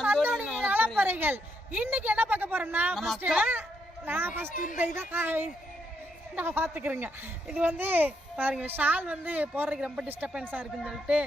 அந்தோணி நலப்பறைகள் இன்னைக்கு என்ன பார்க்க போறோம்னா ஃபர்ஸ்ட் நான் ஃபர்ஸ்ட் இந்த இதை நான் பார்த்துக்கிறேங்க. இது வந்து பாருங்க ஷால் வந்து போடுறதுக்கு ரொம்ப டிஸ்டர்பன்ஸாக இருக்குன்னு சொல்லிட்டு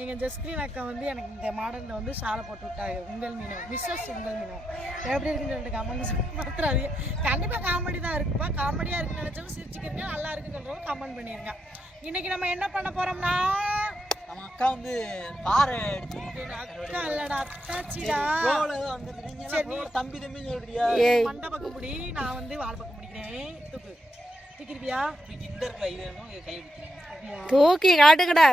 எங்கள் ஜஸ்கிரீன் அக்கா வந்து எனக்கு இந்த மாடலில் வந்து ஷாலை போட்டு விட்டாங்க. உங்கள் மீனம் மிஸ்ஸஸ் உங்கள் மீனம் எப்படி இருக்குன்னு சொல்லிட்டு கமெண்ட் மாத்திராதீங்க கண்டிப்பாக காமெடி தான் இருக்குப்பா. காமெடியாக இருக்குன்னு நினச்சவங்க சிரிச்சுக்கிறீங்க நல்லா இருக்குன்னு சொல்கிறவங்க கமெண்ட் பண்ணிடுங்க இன்னைக்கு நம்ம என்ன பண்ண போகிறோம்னா அக்கா வந்து பாறை அடிச்சு அக்கா இல்லடா அத்தாச்சிடா. தம்பி தம்பின்னு சொல்றியா? மண்டை பக்கம் முடி நான் வந்து வால் பக்கம் முடிக்கிறேன். தூக்கு. தூக்கிருப்பியா? இந்த இருக்கிற இது வேணும் இதை கை பிடிக்கிறீங்க தூக்கி காட்டுக்கடா.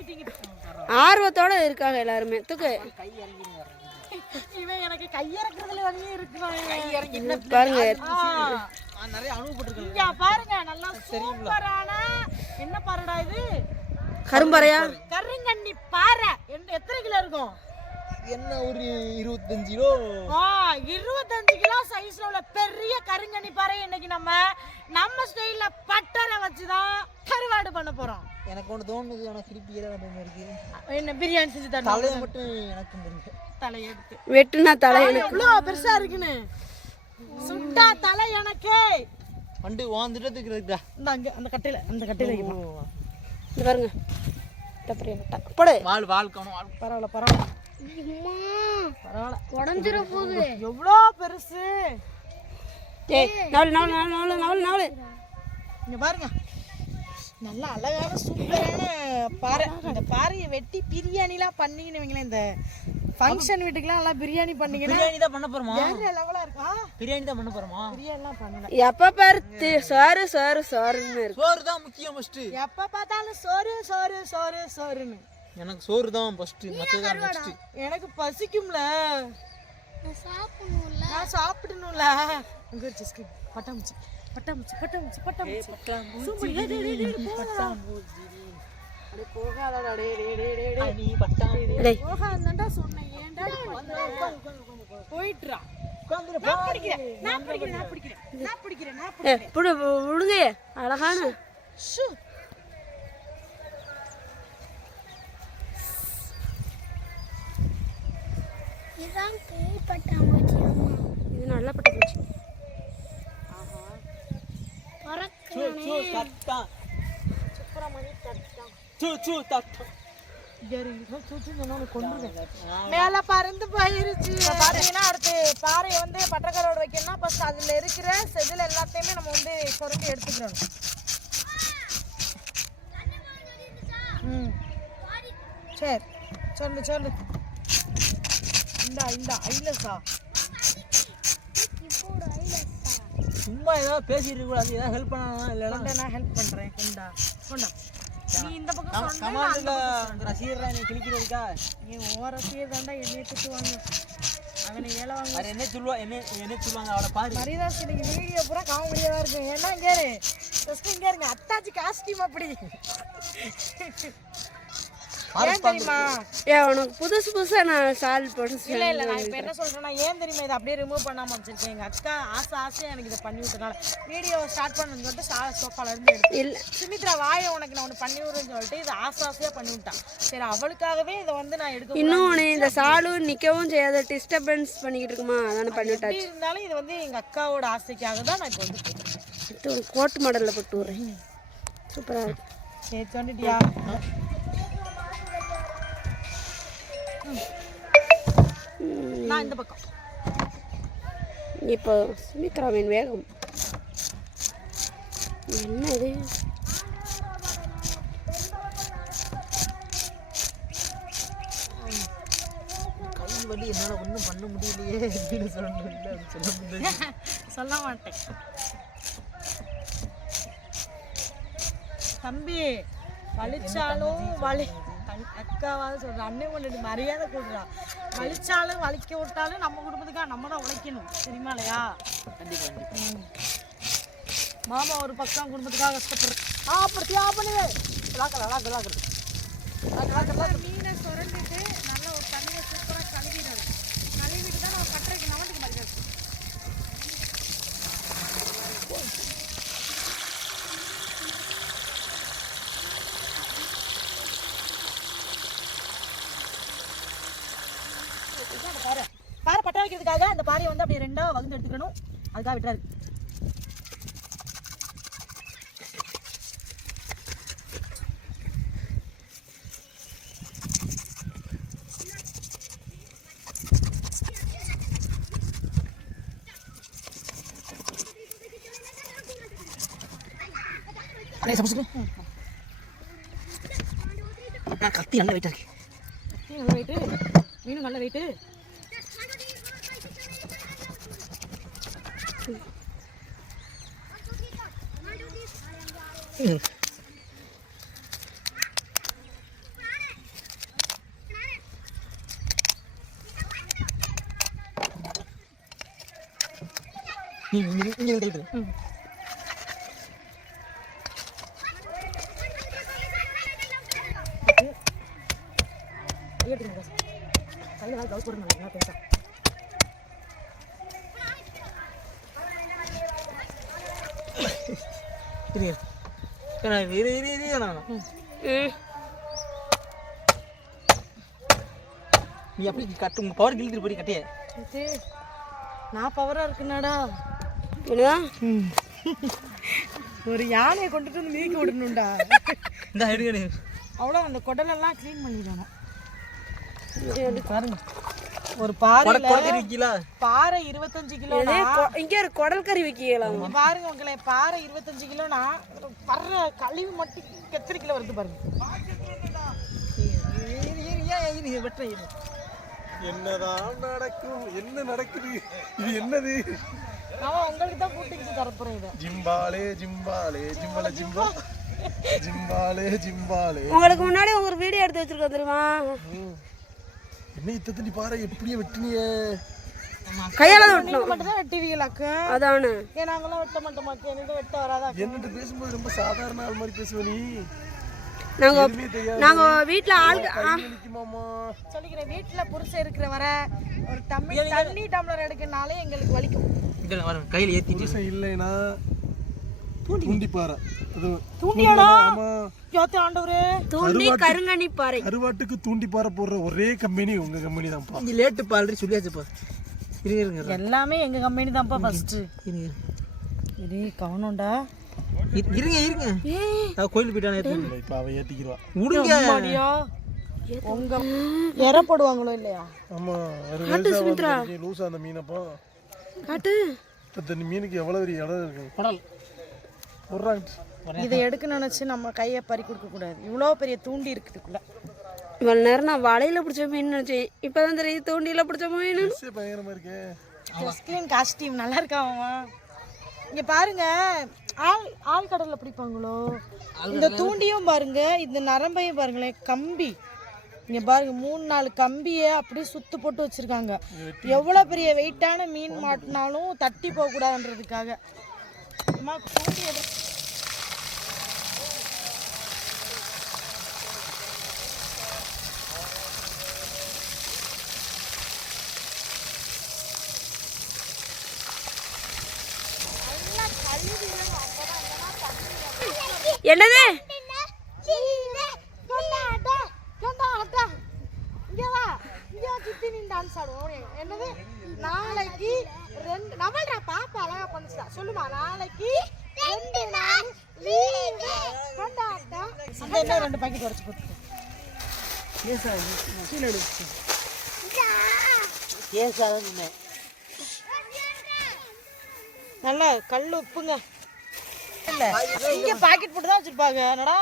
இங்கிட்டு ஆர்வத்தோட இருக்காங்க எல்லாருமே. தூக்கு. கை இறங்கி வர்றீங்க இவன் எனக்கு கையிறக்குறதுல வந்து இருக்கு என்ன பாருங்க. நான் நிறைய அனுபவப்பட்டிருக்கேன். இங்க பாருங்க நல்லா சூப்பரான. என்ன பாருடா இது? கரும்பறையா? கருங்கண்ணி பாறை. என்ன- எத்தனை கிலோ இருக்கும்? என்ன ஒரு இருபத்தஞ்சு கிலோ? ஆ இருபத்தஞ்சு கிலோ சைஸ்ல உள்ள பெரிய கருங்கண்ணி பாறை இன்னைக்கு நம்ம நம்ம ஸ்டைல்ல பட்டரை வச்சுதான் கருவாடு பண்ண போறோம். எனக்கு ஒன்று தோணுது ஆனால் திருப்பி இருக்கு. என்ன பிரியாணி செஞ்சு தரணும். தலையை மட்டும் எனக்கு தெரியும் தலையெடுத்து வெட்டுனா தலை எனக்கு. எவ்வளோ பெருசா இருக்குன்னு. சுட்டா தலை எனக்கு. வண்டு இந்த அங்க அந்த கட்டையில அந்த கட்டையில இந்த பாருங்க. தப்பறியா கட்டா போடு. வாழ் வாழ் காணும் வாழ் பரவாயில்ல பரவாயில்ல. பரவாயில்ல. உடஞ்சிர போகுது. எவ்வளோ பெருசு. ஏய் நாலு நாலு நாலு நாலு நாலு நாலு. இங்க பாருங்க. நல்ல அழகான சூப்பரான பாறை. இந்த பாறையை வெட்டி பிரியாணிலாம் பண்ணீங்கன்னு வைங்களேன் இந்த ஃபங்க்ஷன் வீட்டுக்குலாம் நல்லா பிரியாணி பண்ணீங்கன்னா பிரியாணி தான் பண்ண போறோமா? வேற லெவலா இருக்கா? பிரியாணி தான் பண்ண போறோமா? பிரியாணிலாம் பண்ணல. எப்ப பாரு தி- சோறு சோறு சோறுன்னு இருக்கு. சோறு தான் முக்கியம் ஃபர்ஸ்ட் எப்ப பார்த்தாலும் சோறு சோறு சோறு சோறுன்னு. எனக்கு சோறு தான் ஃபர்ஸ்ட் மற்றது நெக்ஸ்ட் எனக்கு பசிக்கும்ல. நான் சாப்பிடணும்ல. அங்க ஒரு சிஸ்கி பட்டாம்பூச்சி பட்டாம்பூச்சி பட்டாம்பூச்சி பட்டாம்பூச்சி. சூப்பர். போயிட்டுறா. நான் பிடிக்கிறேன். நான் பிடிக்கிறேன் நான் பிடிக்கிறேன். நான் பிடிக்கிறேன் நான் ஏ பிடிக்கிறேன். புடு விடுங்க அழகான. ஷூ இது நல்லா பட்ட போச்சு சூ சூ தட்டா சுப்பிரமணி தட்டான் சூ சூ தட்டா மேல பறந்து போயிருச்சு. பாத்தீங்கன்னா அடுத்து பாறையை வந்து பட்டக்கரோட வைக்கணும்னா ஃபர்ஸ்ட் அதுல இருக்கிற செதில் எல்லாத்தையுமே நம்ம வந்து சுரண்டி எடுத்துக்கிறோம் ம். சரி. சொல்லு சொல்லு. இந்தா இந்தா ஐலஸா சும்மா ஏதாவது பேசிட்டு இருக்க கூடாது. ஏதாவது ஹெல்ப் பண்ணலாம் இல்லைன்னா? நான் ஹெல்ப் பண்றேன். கொண்டா கொண்டா. நீ இந்த பக்கம் கமாண்டில் என்னை கிழிக்கிறதுக்கா? நீ ஓர தாண்டா என்னைய திட்டுவாங்க. அவனை ஏழை வாங்க. வேற என்ன சொல்லுவா? என்ன என்ன சொல்லுவாங்க? அவளை பாரு. மரியாதை இன்னைக்கு வீடியோ பூரா காமெடியா தான் இருக்கும் ஏன்னா இங்கே ஜஸ்ட் இங்கே இருங்க. அத்தாச்சி காஸ்டியூம் அப்படி. ஏன் தெரியுமா? ஏ உனக்கு புதுசு புதுசா நான் சால் போட்டு இல்ல இல்ல நான் இப்போ என்ன சொல்றேன்னா ஏன் தெரியுமா இதை அப்படியே ரிமூவ் பண்ணாம வச்சிருக்கேன் எங்க அக்கா ஆசை ஆசையா எனக்கு இதை பண்ணி விட்டனால வீடியோ ஸ்டார்ட் பண்ணணும்னு சொல்லிட்டு சா சோஃபால இருந்து எடுத்து இல்ல. சுமித்ரா வாயை உனக்கு நான் ஒன்று பண்ணி விடுறேன்னு சொல்லிட்டு இதை ஆசை ஆசையா பண்ணி விட்டான். சரி அவளுக்காகவே இதை வந்து நான் எடுக்க இன்னும் உன்னை இந்த சாலு நிக்கவும் செய்யாத டிஸ்டர்பன்ஸ் பண்ணிக்கிட்டு இருக்குமா? அதானே பண்ணிவிட்டா இருந்தாலும் இது வந்து எங்க அக்காவோட ஆசைக்காக தான் நான் இப்போ வந்து போட்டுருக்கேன் இது ஒரு கோட்டு மாடலில் போட்டு விட்றேன். சூப்பராக இருக்கு. சரி சொன்னிட்டியா நான் இந்த பக்கம். இப்போ சுமித்ராவின் வேகம். என்ன இது வலி என்னால் ஒன்றும் பண்ண முடியலையே அப்படின்னு சொல்ல முடியாது. சொல்ல மாட்டேன். தம்பி வலிச்சாலும் வலி அக்காவாவது சொல்கிறேன் அண்ணன் கொண்டு மரியாதை கொடுறா. வலிச்சாலும் வலிக்க விட்டாலும் நம்ம குடும்பத்துக்காக நம்ம தான் உழைக்கணும். தெரியுமா இல்லையா? கண்டிப்பா கண்டிப்பா. ம். மாமா ஒரு பக்கம் குடும்பத்துக்காக கஷ்டப்படுற ஆ அப்படி ஆ பண்ணுது லாக்கல லாக்கல லாக்கல. மீனை சுரண்டிட்டு நல்ல ஒரு தண்ணியை சூப்பராக கழுவிடணும் கழுவிட்டு தான் நம்ம கட்டுறதுக்கு நமக்கு மாதிரி அந்த பாறை பாறை பட்ட அந்த பாறையை வந்து அப்படியே ரெண்டா வகுந்து எடுத்துக்கணும். அதுக்காக விட்டுறாரு. அடே சப்போஸ் நான் கத்தி நல்ல வெயிட்டா இருக்கு. மீன் நல்ல வெயிட்டு மீனும் நல்ல வெயிட்டு இங்கே இங்க இங்க இரு. ஏற்றுங்க கையில் ஏதாவது க்ளவுஸ் போடுங்க நல்லா பேசா இரு இரு. இரு இரு நான். நீ அப்படி கட்டு உங்க பவர் கிழித்துட்டு போய் கட்டிய. நான் பவரா இருக்குனாடா. என்னதான் ஒரு யானையை கொண்டுட்டு வந்து மீக்க விடணும்டா. இந்த. அவ்வளோ அந்த குடலெல்லாம் க்ளீன் பண்ணிடணும். பாருங்க. ஒரு பாறை கொடை கொடை இருக்கீங்களா பாறை இருபத்தஞ்சு கிலோனா? இங்கே ஒரு குடல் கறி வைக்கலாம் பாருங்க உங்களை பாறை இருபத்தஞ்சு கிலோனா படுற கழிவு மட்டும் எத்தனை கிலோ வருது பாருங்க. என்னதான் நடக்கும் என்ன நடக்குது இது என்னது? அவன் உங்களுக்கு தான் கூட்டிக்கிட்டு தரப்போறேன் இதை. ஜிம்பாலே ஜிம்பாலே ஜிம்பல ஜிம்பா. ஜிம்பாலே. ஜிம்பாலே உங்களுக்கு முன்னாடி ஒரு வீடியோ எடுத்து வச்சிருக்கோம் தெரியுமா? என்ன இத்தத்தி பாரு எப்படியே வெட்டினிய? கையால வெட்டணும். மட்டும் தான் வெட்டுவீங்களாக்கு அதானே. ஏன் நாங்களாம் வெட்ட மாட்டோமாக்கு என்னது வெட்ட வராதா என்னட்டு பேசும்போது ரொம்ப சாதாரண ஆள் மாதிரி பேசுவ நீ. நாங்க நாங்க வீட்ல ஆள் நிக்குமாமா சொல்லிக்கிறேன் வீட்டுல புருஷன் இருக்கிற வர ஒரு தம்மி தண்ணி டம்ளர் எடுக்கனாலே எங்களுக்கு வலிக்கும். இங்க வரேன் கையில ஏத்திட்டு இல்லைனா தூண்டி. பாறை அது தூண்டியாடா. யோத்தி ஆண்டவரே. தூண்டி கருங்கனி பாறை கருவாட்டுக்கு தூண்டி பாறை போடுற ஒரே கம்பெனி உங்க கம்பெனி தான்ப்பா கொஞ்சம் லேட்டு பால்றி சொல்லியாச்சுப்பா இருங்க. எல்லாமே எங்க கம்பெனி தான்ப்பா ஃபர்ஸ்ட் இருங்க. இது கவனம்டா இரு- இருங்க இருங்க. அவ கோயிலுக்கு போயிட்டானே இப்ப அவ ஏத்திக்கிறவா விடுங்க அம்மாடியா? உங்க எற போடுவாங்களோ இல்லையா ஆமா லூசா அந்த மீனப்பா காட்டு. மீனுக்கு எவ்வளவு பெரிய இடம் இருக்கு? குடல். இதை எடுக்க நினைச்சு நம்ம கையை பறி கொடுக்க கூடாது. இவ்வளோ பெரிய தூண்டி இருக்குதுக்குள்ள. இவ்வளவு நேரம் நான் வலையில பிடிச்ச மீன் நினைச்சேன். இப்பதான் தெரியுது தூண்டில பிடிச்ச மீன். ட்ரெஸ்ஸே பயங்கரமா இருக்கே. கிறிஸ்டியன் காஸ்டியூம் நல்லா இருக்கா அவன் இங்க பாருங்க. ஆள் ஆள் கடல்ல பிடிப்பாங்களோ? இந்த தூண்டியும் பாருங்க. இந்த நரம்பையும் பாருங்களேன் கம்பி. இங்க பாருங்க மூணு நாலு கம்பியை அப்படியே சுத்து போட்டு வச்சிருக்காங்க. எவ்வளவு பெரிய வெயிட்டான மீன் மாட்டினாலும் தட்டி போக என்னது? இங்க வா இங்க வா, சுத்தி நீ டான்ஸ் ஆடுவோம் என்னது நாளைக்கு ரெண்டு நம்மள்டா பாப்பா அழகா பண்ணுச்சா சொல்லுமா நாளைக்கு ரெண்டு நாள் லீவு ரெண்டு பாக்கெட் உடச்சு போட்டு கீழே எடுத்து நல்லா கல் உப்புங்க. இல்ல இங்க பாக்கெட் போட்டு தான் வச்சிருப்பாங்க. என்னடா?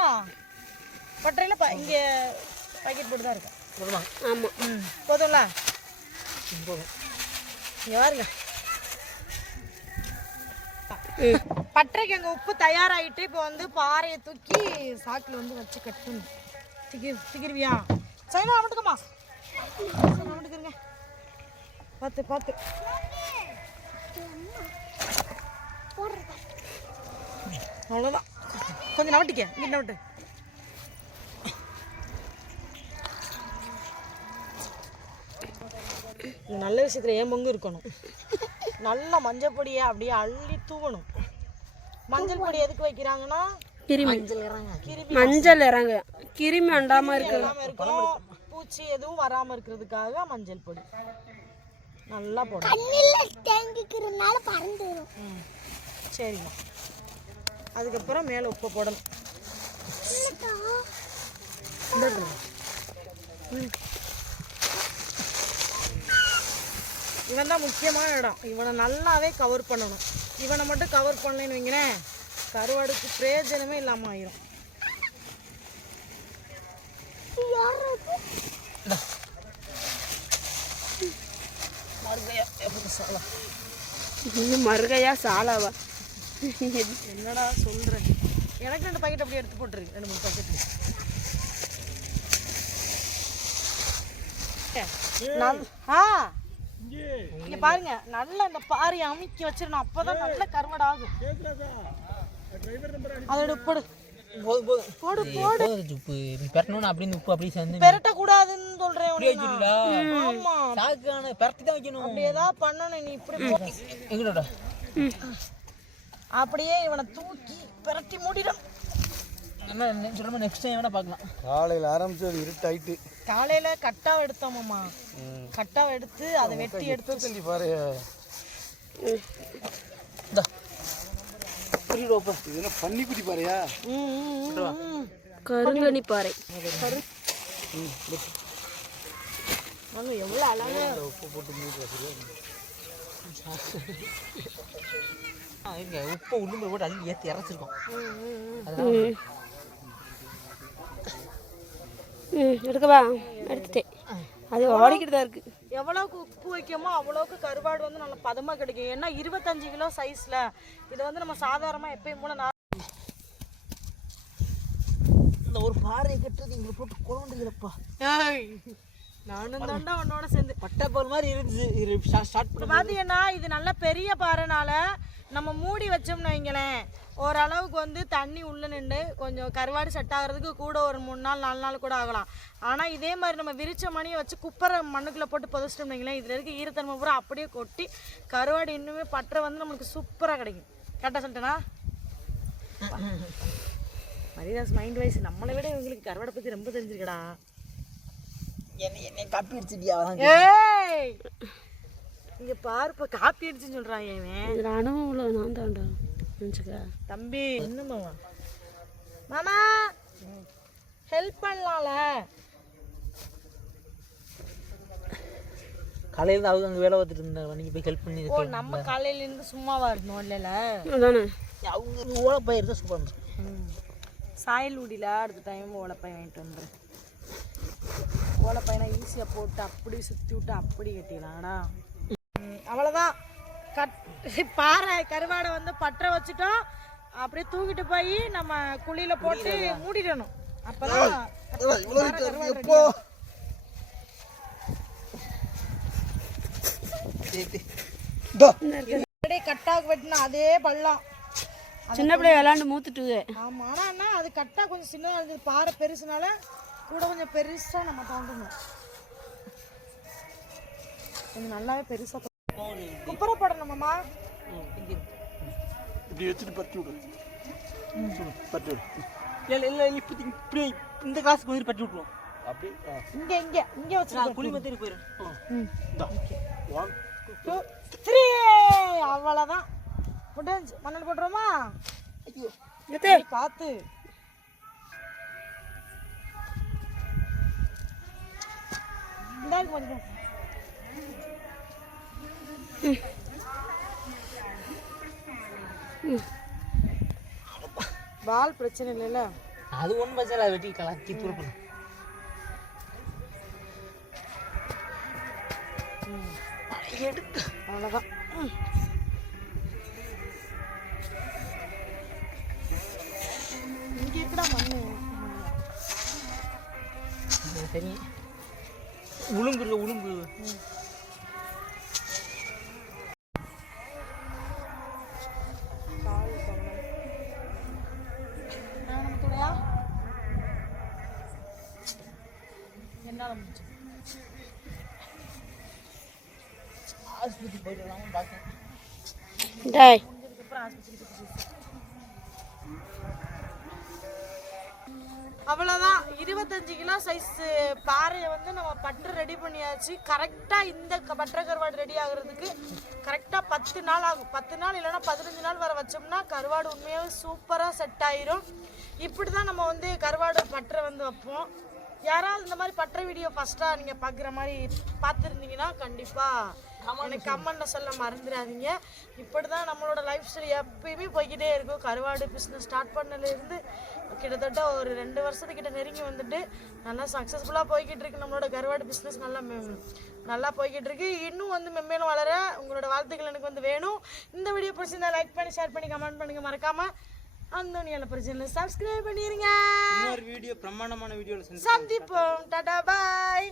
பட்டறையில பா இங்க பாக்கெட் போட்டு தான் இருக்கும் போதுமா? ஆமா. ம். போதும்ல? போதும். இங்க பாருங்க. பட்டறைக்கு அங்க உப்பு தயாராயிட்டு இப்போ வந்து பாறையை தூக்கி சாக்குல வந்து வச்சு கட்டணும் திகி திகிருவியா? சைனா மட்டுக்கம்மா சைனா மட்டுக்குங்க பார்த்து பார்த்து அவ்வளோதான் கொஞ்சம் நவட்டிக்க இங்கே நவட்டு. நல்ல விஷயத்துல ஏன் பங்கு இருக்கணும்? நல்ல மஞ்சள் பொடியை அப்படியே அள்ளி தூவணும். மஞ்சள் பொடி எதுக்கு வைக்கிறாங்கன்னா கிருமி. கிருமி மஞ்சள் இறங்க. கிருமி அண்டாம இருக்கு இல்லாம இருக்கும். பூ பூச்சி எதுவும் வராம இருக்கிறதுக்காக மஞ்சள் பொடி. நல்லா போடணும். கண்ணில் அதுக்கப்புறம் மேலே உப்பு போடணும். இவன் தான் முக்கியமான இடம். இவனை நல்லாவே கவர் பண்ணணும். இவனை மட்டும் கவர் பண்ணலைன்னு வைங்களேன் கருவாடுக்கு பிரயோஜனமே இல்லாமல் ஆயிரும். இன்னும் மறுகையா சாலாவா? என்னடா சொல்கிறேன் எனக்கு ரெண்டு பாக்கெட் அப்படியே எடுத்து போட்டுருக்கு. ரெண்டு மூணு பாக்கெட் ஆ. இங்க. பாருங்க நல்லா இந்த பாறையை அமுக்கி வச்சிடணும். அப்பதான் நல்ல கருவாடு ஆகும் அதோட போடு. போடு போதும் உப்பு. பெரட்டணும் அப்படின்னு உப்பு அப்படியே சேர்ந்து பெரட்ட கூடாதுன்னு சொல்றேன் உனக்கு ஆமா. சாக்கான பெரட்டி தான் வைக்கணும். அப்படி ஏதாவது பண்ணணும். நீ இப்படி போ. எங்கடா அப்படியே இவனை தூக்கி பெரட்டி மூடிடும். என்ன சொல்லுமா நெக்ஸ்ட் டைம் வேணா பார்க்கலாம். காலையில் ஆரம்பிச்சு இருட்டாயிட்டு. காலையில கட்டாவை எடுத்தோமாம்மா கட்டாவை எடுத்து அதை வெட்டி எடுத்து தள்ளி பாரு. என்ன பன்னிக்குட்டி பாருயா. கருங்கனி பாறை இருங்க. உப்பை உளுந்து போட்டு அள்ளி ஏற்றி இறச்சிருக்கோம். ம். எடுக்கவா எடுத்துட்டேன். அது ஓடிக்கிட்டு தான் இருக்கு. எவ்வளவுக்கு உப்பு வைக்கமோ அவ்வளவுக்கு கருவாடு வந்து நல்ல பதமா கிடைக்கும். ஏன்னா இருபத்தஞ்சு கிலோ சைஸ்ல இது வந்து நம்ம சாதாரணமா எப்பயும் போல நா- இந்த ஒரு பாறையை கட்டுறது இங்கே போட்டு குழந்தைங்களப்பா நானும் தாண்டா உன்னோட சேர்ந்து. பட்டைப்பால் மாதிரி இருந்துச்சு. ஸ்டார்ட் இப்போ பார்த்தீங்கன்னா இது நல்ல பெரிய பாறைனால நம்ம மூடி வச்சோம்னு வைங்களேன். ஓரளவுக்கு வந்து தண்ணி உள்ள நின்று கொஞ்சம் கருவாடு செட் ஆகிறதுக்கு கூட ஒரு மூணு நாள் நாலு நாள் கூட ஆகலாம். ஆனால் இதே மாதிரி நம்ம விரிச்ச மணியை வச்சு குப்பரை மண்ணுக்குள்ளே போட்டு புதைச்சிட்டோம்னு வைங்களேன் இதில் இருக்க ஈரத்தன்மை பூரா அப்படியே கொட்டி கருவாடு இன்னுமே பற்ற வந்து நம்மளுக்கு சூப்பராக கிடைக்கும். கரெக்டாக சொல்லிட்டேனா? மரிதாஸ் மைண்ட் வைஸ் நம்மளை விட இவங்களுக்கு கருவாடை பற்றி ரொம்ப தெரிஞ்சிருக்கடா. என்னை என்னை காப்பி அடிச்சிட்டியா? ஏய்! இங்க பாரு இப்ப காப்பி அடிச்சுன்னு சொல்றான் இவன். இதில் அனுபவம் உள்ள நான் தான்டா நினச்சிக்க. தம்பி என்ன மாமா? மாமா! ஹெல்ப் பண்ணலாம்ல. காலையில் அவங்க அங்கே வேலை பார்த்துட்டு இருந்தாங்க. நீங்கள் போய் ஹெல்ப் பண்ணி ஓ நம்ம காலையில இருந்து சும்மாவா இருந்தோம் இல்லைல்ல? அதானே. அவங்க ஓலப்பயிர் தான் சூப்பர் சாயல் ஊடியில் அடுத்த டைம் ஓலைப்பை வாங்கிட்டு வந்துடுறேன் ஓலைப்பையனை ஈஸியாக போட்டு அப்படி சுற்றி விட்டு அப்படி கட்டிடலாம்டா அவ்வளோதான் கட் பாறை கருவாடை வந்து பற்ற வச்சுட்டோம். அப்படியே தூக்கிட்டு போய் நம்ம குழியில போட்டு மூடிடணும். அப்பதான். அப்படியே கட்டாக்கு வெட்டினா அதே பள்ளம். சின்ன பிள்ளை விளாண்டு மூத்துட்டுது. ஆமா ஆனா என்ன அது கட்டா கொஞ்சம் சின்னதா இருந்தது. பாறை பெருசுனால கூட கொஞ்சம் பெருசா நம்ம தோண்டணும். கொஞ்சம் நல்லாவே பெருசா தோண்டணும். குப்புற போடணுமாம்மா இப்படி வச்சுட்டு பற்றி விடு. சொல்லு, பற்றி விடு. இல்லை இல்லை இப்போ இப்படி இந்த காசுக்கு வந்து பட்டி விட்ருவோம் அப்படி இங்க இங்க இங்க வச்சு நான் குழி மத்திரி போயிடும் ஒன் டூ த்ரீ அவ்வளவுதான். முடிஞ்சு. மண்ணல் போட்டுருமா சரி, பார்த்து பால் பிரச்சனை இல்லைல்ல. அது ஒன்றும் பிரச்சனை இல்லை வெட்டி கலக்கி தூர பண்ணு எடுக்க அவ்வளோதான் இங்கே இருக்கடா மண்ணு சரி உளும்பு இல்லை உளும்பு என்னால் முடிச்சு ஆஸ்பத்திரி போயிட்டு வரலாம்னு பார்த்தேன் டாய். ஆஸ்பத்திரி அவ்வளோதான் இருபத்தஞ்சு கிலோ சைஸ் பாறையை வந்து நம்ம பட்டு ரெடி பண்ணியாச்சு. கரெக்டாக இந்த க- பட்டை கருவாடு ரெடி ஆகுறதுக்கு கரெக்டாக பத்து நாள் ஆகும். பத்து நாள் இல்லைன்னா பதினஞ்சு நாள் வர வச்சோம்னா கருவாடு உண்மையாகவே சூப்பராக செட் ஆயிரும். இப்படி தான் நம்ம வந்து கருவாடு பட்டரை வந்து வைப்போம். யாராவது இந்த மாதிரி பட்டை வீடியோ ஃபஸ்ட்டாக நீங்கள் பார்க்குற மாதிரி பார்த்துருந்தீங்கன்னா கண்டிப்பாக எனக்கு கமெண்ட்டில் சொல்ல மறந்துடாதீங்க. இப்படி தான் நம்மளோட லைஃப் ஸ்டைல் எப்பயுமே போய்க்கிட்டே இருக்கும். கருவாடு பிஸ்னஸ் ஸ்டார்ட் பண்ணதுலேருந்து கிட்டத்தட்ட ஒரு ரெண்டு வருஷத்துக்கிட்ட நெருங்கி வந்துட்டு நல்லா சக்ஸஸ்ஃபுல்லாக போய்கிட்டு இருக்கு நம்மளோட கருவாடு பிஸ்னஸ் நல்லா மெ- நல்லா போய்கிட்டு இருக்கு. இன்னும் வந்து மென்மேலும் வளர உங்களோட வாழ்த்துக்கள் எனக்கு வந்து வேணும். இந்த வீடியோ பிடிச்சிருந்தா லைக் பண்ணி ஷேர் பண்ணி கமெண்ட் பண்ணுங்க. மறக்காம அந்த நீல பிரச்சனை சப்ஸ்கிரைப் பண்ணிருங்க. இன்னொரு வீடியோ பிரமாண்டமான வீடியோவில் செஞ்சு சந்திப்போம். டாடா பாய்